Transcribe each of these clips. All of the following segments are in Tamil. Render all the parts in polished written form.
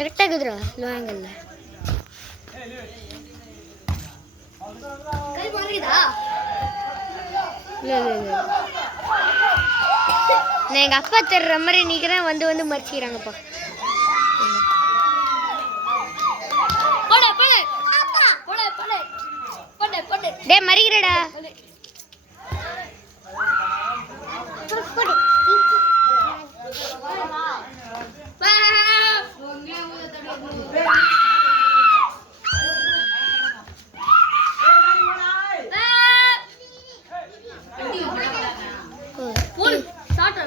கரெக்டாக இருக்குதுடா லோ ஆங்கிளில். இல்லை நான் எங்கள் அப்பா தர்ற மாதிரி நிற்கிறேன், வந்து மறைச்சிக்கிறாங்கப்பா. டே மறிக்கிறடா.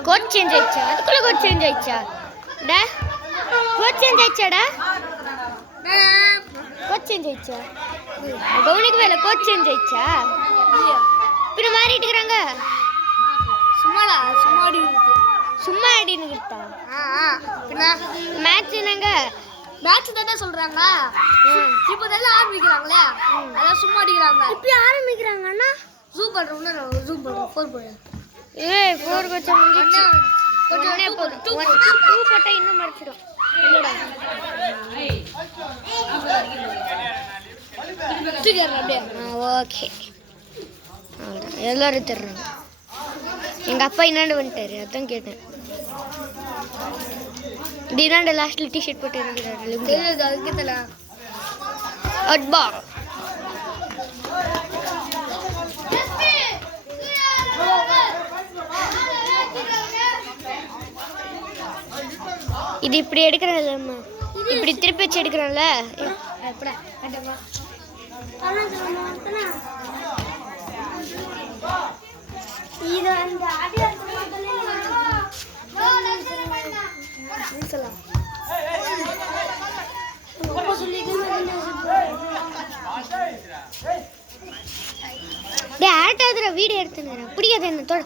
கோட் சேஞ்ச் ஆயிடுச்சா? அதுக்குள்ள கோட் சேஞ்ச் ஆயிடுச்சா? டா கோட் சேஞ்ச் ஆயிடுச்சாடா? கோட் சேஞ்ச் ஆயிடுச்சா? கவனிக்கவே இல்லை. கோட் சேஞ்ச் ஆயிடுச்சா? பின்ன மாறிட்டு இருக்கிறாங்க. சும்மா ஆடின்னு கிட்டா மேட்ச் என்னங்க? மேட்ச் தானே சொல்றாங்க. இப்போ தானே ஆரம்பிக்கிறாங்களே, அதான் சும்மா அடிக்கிறாங்க. இப்போ ஆரம்பிக்கிறாங்கன்னா ஜூம் பண்றோம், ஜூம் பண்றோம். 4 போய் 4 கொஞ்சம் முடிஞ்சிச்சு. கொஞ்சம் போதும். 2 போட்டா இன்னும் மறைச்சிடும். இல்லடா ஓகே எல்லாரும் தர்றாங்க. எங்கள் அப்பா என்னாண்டு வந்துட்டாரு, அதான் கேட்டேன். டினாண்ட லாஸ்ட்ல டிஷர்ட் போட்டு இருக்கிறாரு. அதுக்கு தெரியல. அட்பா இது இப்படி எடுக்கிறேன்லம்மா, இப்படி திருப்பி வச்சு எடுக்கிறோம்ல. ஆட்டாதுற வீடியோ எடுத்துன்னு பிடிக்காது என்ன தோட.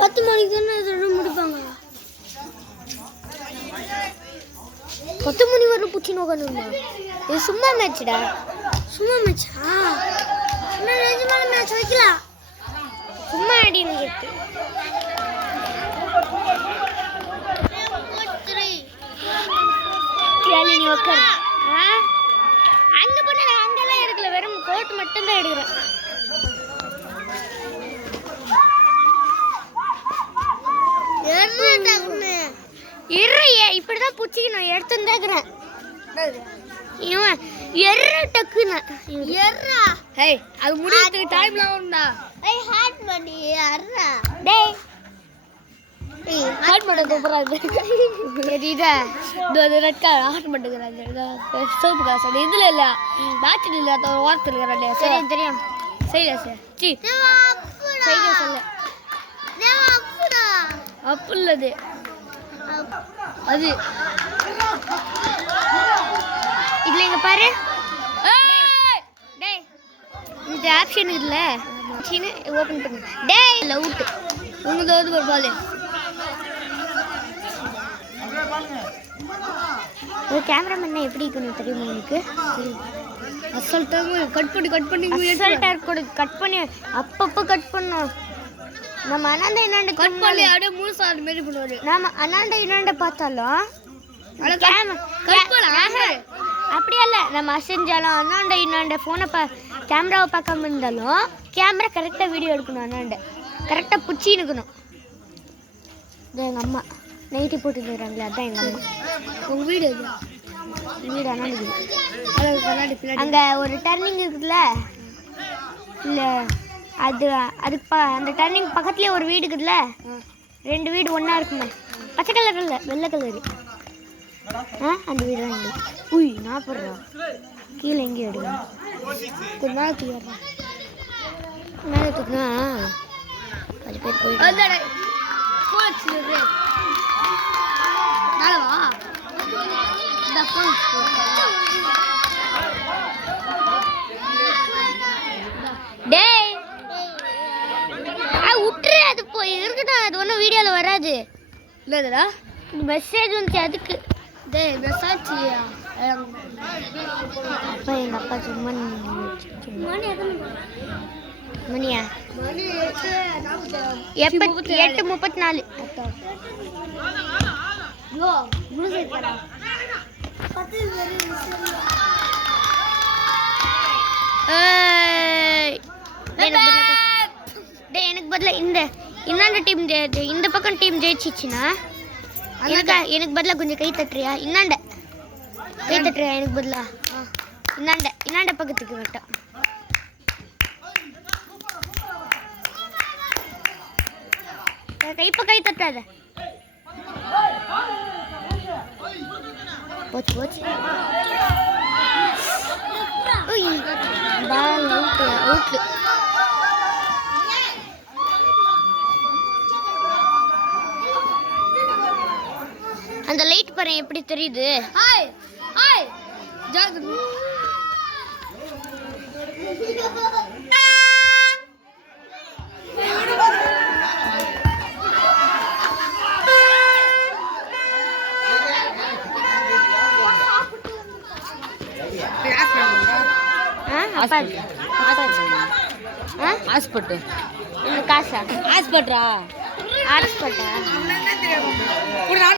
பத்து மணிக்கு தானே முடிப்பாங்க. 10 மணி வரை பூச்சி நோக்கணுமா? இது சும்மா மேட்ச்டா. சும்மா மேட்சா? நிஜமான மேட்ச் வைக்கலாம். சும்மா ஆடின்னு இருக்கு. நீ உட்காரு. அங்க போன அங்கெல்லாம் எடுக்கல, வெறும் கோட் மட்டும் தான் எடுக்கிறேன். இப்படிதான் புச்சிக்கணும் எடுத்துருந்தேன். இவன் எர்ற டக்குன்னு அது முடியறதுக்கு டைம்ல ஆகும்டா. ஹார்ட் பண்ண கூப்பிடாது. ஹார்ட் பண்ணுறாங்க. சோப்பு காசு இதுல இல்ல பேட்டரி இல்லாத ஒரு வாரத்தில் இருக்கிறாங்க. சரி தெரியும். சரியா சார்? செய்ய சொல்ல அப்பு இல்லது அது. இதுல இங்க பாரு, இந்த ஆப்ஷன் இருக்குல்ல, ஓபன் பண்ணு. டேய் இல்ல அவுட். உங்க பால் ஒரு கேமராமேன் எப்படி இருக்கணும் தெரியுமா உங்களுக்கு? அசால்ட்டாக கட் பண்ணி கட் பண்ணி அப்பப்போ கட் பண்ணோம். நம்ம அண்ணாண்ட இன்னாண்ட கட் பண்ணி அப்படியே மூணு சார் மாரி பண்ணுவாரு. நம்ம அண்ணாண்ட இன்னாண்ட பார்த்தாலும் அப்படியே இல்லை, நம்ம அசைஞ்சாலும் அண்ணாண்ட இன்னாண்ட ஃபோனை கேமராவை பார்க்காம இருந்தாலும் கேமரா கரெக்டாக வீடியோ எடுக்கணும். அண்ணாண்ட கரெக்டாக பிடிச்சி இருக்கணும். இது எங்கள் அம்மா நைட்டி போட்டு தருவாங்களே, அதுதான் எங்கள் அம்மா. உங்கள் வீடு வீடு அண்ணாண்டு அங்கே ஒரு டர்னிங் இருக்குதுல்ல, இல்லை அதுக்கு அந்த டர்னிங் பக்கத்துலேயே ஒரு வீடு இருக்குதுல்ல, 2 வீடு ஒன்றா இருக்குமே, பச்சை கலர் இல்லை வெள்ளை கலரு. அந்த வீடு தான் எங்களுக்கு. உய் நான் போடுறோம் கீழே எங்கேயும் எடுக்கணும். கொஞ்ச நாள் தூக்கிடுறேன். மேலே தூக்குனா 10 பேர் போயிட்டு டேய் விட்டுரு, அது போய் இருக்கட்டும், அது ஒன்றும் வீடியோவில் வராது. இல்லைடா மெசேஜ் வந்துச்சு அதுக்கு. டேய் மெசேஜ் அப்பா எங்கள் அப்பா சும்மா மணியா மணி 8:34. யோ முடிஞ்சிருக்கடா எனக்கு பதிலா இந்தாண்ட டீம் இந்த பக்கம் டீம் ஜெயிச்சிச்சுன்னா எனக்கு பதிலா கொஞ்சம் கை தட்டுறியா? இந்தாண்ட கை தட்டுறியா எனக்கு பதிலா? இந்தாண்ட பக்கத்துக்கு மட்டும். கை தட்டாத. போச்சு பால் அவுட். அந்த லைட் பாரு எப்படி தெரியுது. ஹாய் ஹாய் ஜாக் ஹாஸ்பிட்டல் காசா? ஹாஸ்பிட்டலா ஹாஸ்பிட்டா